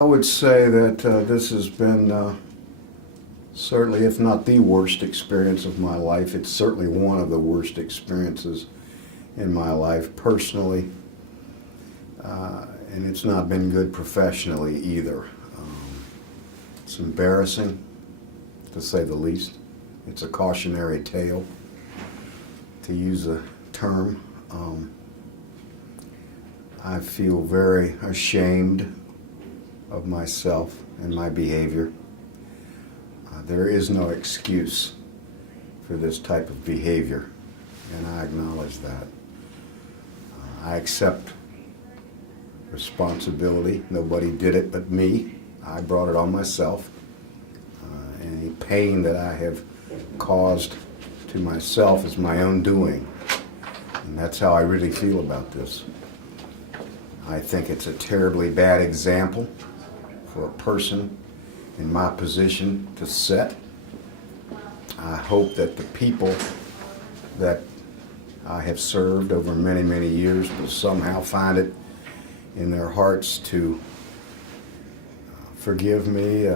I would say that this has been certainly, if not the worst experience of my life. It's certainly one of the worst experiences in my life personally, and it's not been good professionally either. It's embarrassing, to say the least. It's a cautionary tale, to use a term. I feel very ashamed of myself and my behavior. There is no excuse for this type of behavior, and I acknowledge that. I accept responsibility. Nobody did it but me. I brought it on myself. Any pain that I have caused to myself is my own doing, and that's how I really feel about this. I think it's a terribly bad example for a person in my position to set. I hope that the people that I have served over many, many years will somehow find it in their hearts to forgive me,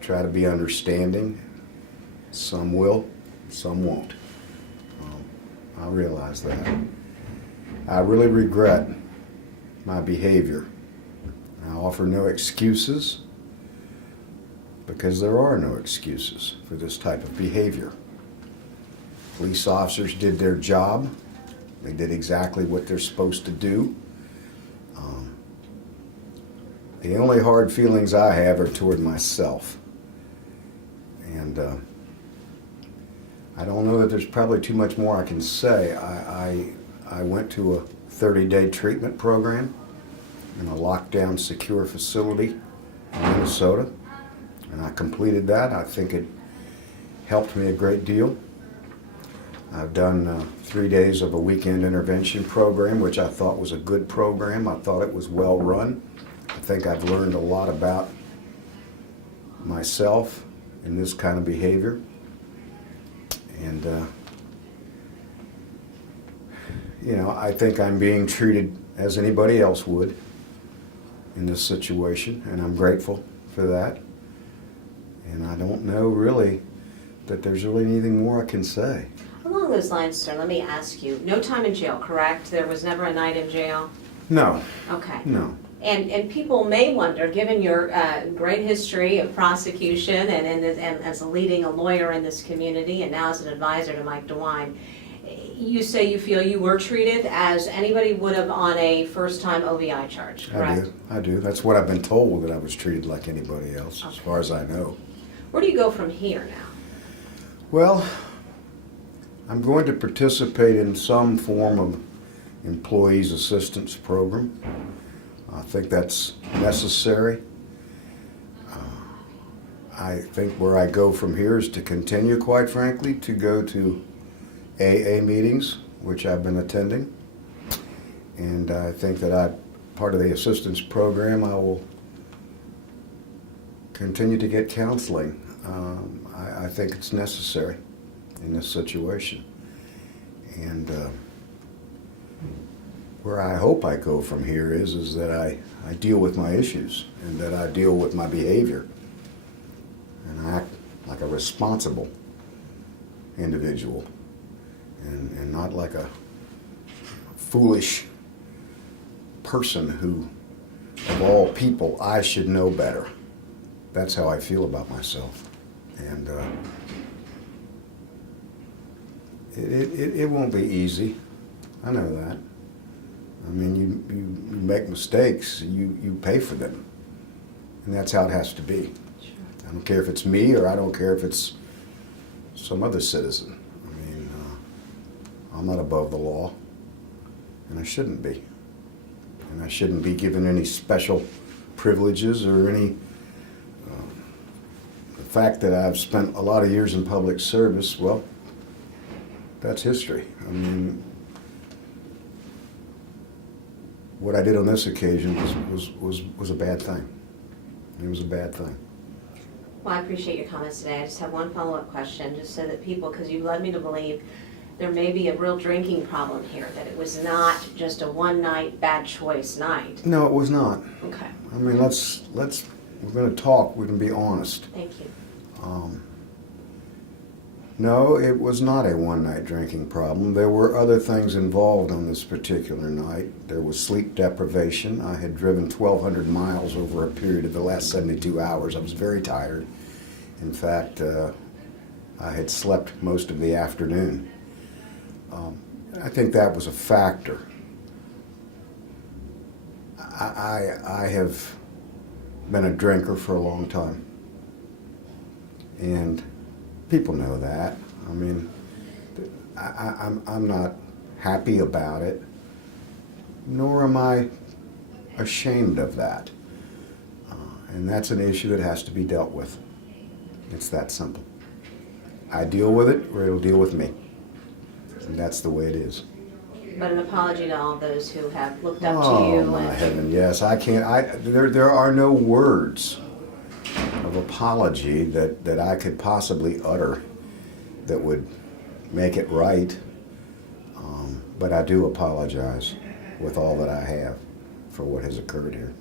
try to be understanding. Some will, some won't. I realize that. I really regret my behavior. I offer no excuses, because there are no excuses for this type of behavior. Police officers did their job. They did exactly what they're supposed to do. The only hard feelings I have are toward myself. And I don't know that there's probably too much more I can say. I went to a 30-day treatment program in a lockdown secure facility in Minnesota, and I completed that. I think it helped me a great deal. I've done 3 days of a weekend intervention program, which I thought was a good program. I thought it was well run. I think I've learned a lot about myself in this kind of behavior. And I think I'm being treated as anybody else would in this situation, and I'm grateful for that. And I don't know really that there's really anything more I can say. Along those lines, sir, let me ask you, no time in jail, correct? There was never a night in jail? No. Okay. No. And people may wonder, given your great history of prosecution and as a leading a lawyer in this community and now as an advisor to Mike DeWine, you say you feel you were treated as anybody would have on a first-time OVI charge, correct? I do. That's what I've been told, that I was treated like anybody else, as far as I know. Where do you go from here now? Well, I'm going to participate in some form of employees assistance program. I think that's necessary. I think where I go from here is to continue, quite frankly, to go to AA meetings, which I've been attending. And I think that part of the assistance program, I will continue to get counseling. I think it's necessary in this situation. And where I hope I go from here is that I deal with my issues and that I deal with my behavior and I act like a responsible individual and not like a foolish person who, of all people, I should know better. That's how I feel about myself. And it won't be easy. I know that. I mean, you make mistakes, you pay for them. And that's how it has to be. Sure. I don't care if it's me or I don't care if it's some other citizen. I mean, I'm not above the law, and I shouldn't be. And I shouldn't be given any special privileges or any... the fact that I've spent a lot of years in public service, well, that's history. I mean, what I did on this occasion was a bad thing. It was a bad thing. Well, I appreciate your comments today. I just have one follow-up question, just so that people, because you led me to believe there may be a real drinking problem here, that it was not just a one-night bad choice night. No, it was not. Okay, I mean, we're going to talk, we can be honest. thank you. No, it was not a one-night drinking problem. There were other things involved on this particular night. There was sleep deprivation. I had driven 1,200 miles over a period of the last 72 hours. I was very tired. In fact, I had slept most of the afternoon. I think that was a factor. I have been a drinker for a long time. And people know that. I mean, I'm not happy about it, nor am I ashamed of that. And that's an issue that has to be dealt with. It's that simple. I deal with it, or it'll deal with me. And that's the way it is. But an apology to all those who have looked up to Oh, you. my And heaven, yes. I can't, there are no words of apology that I could possibly utter that would make it right. But I do apologize with all that I have for what has occurred here.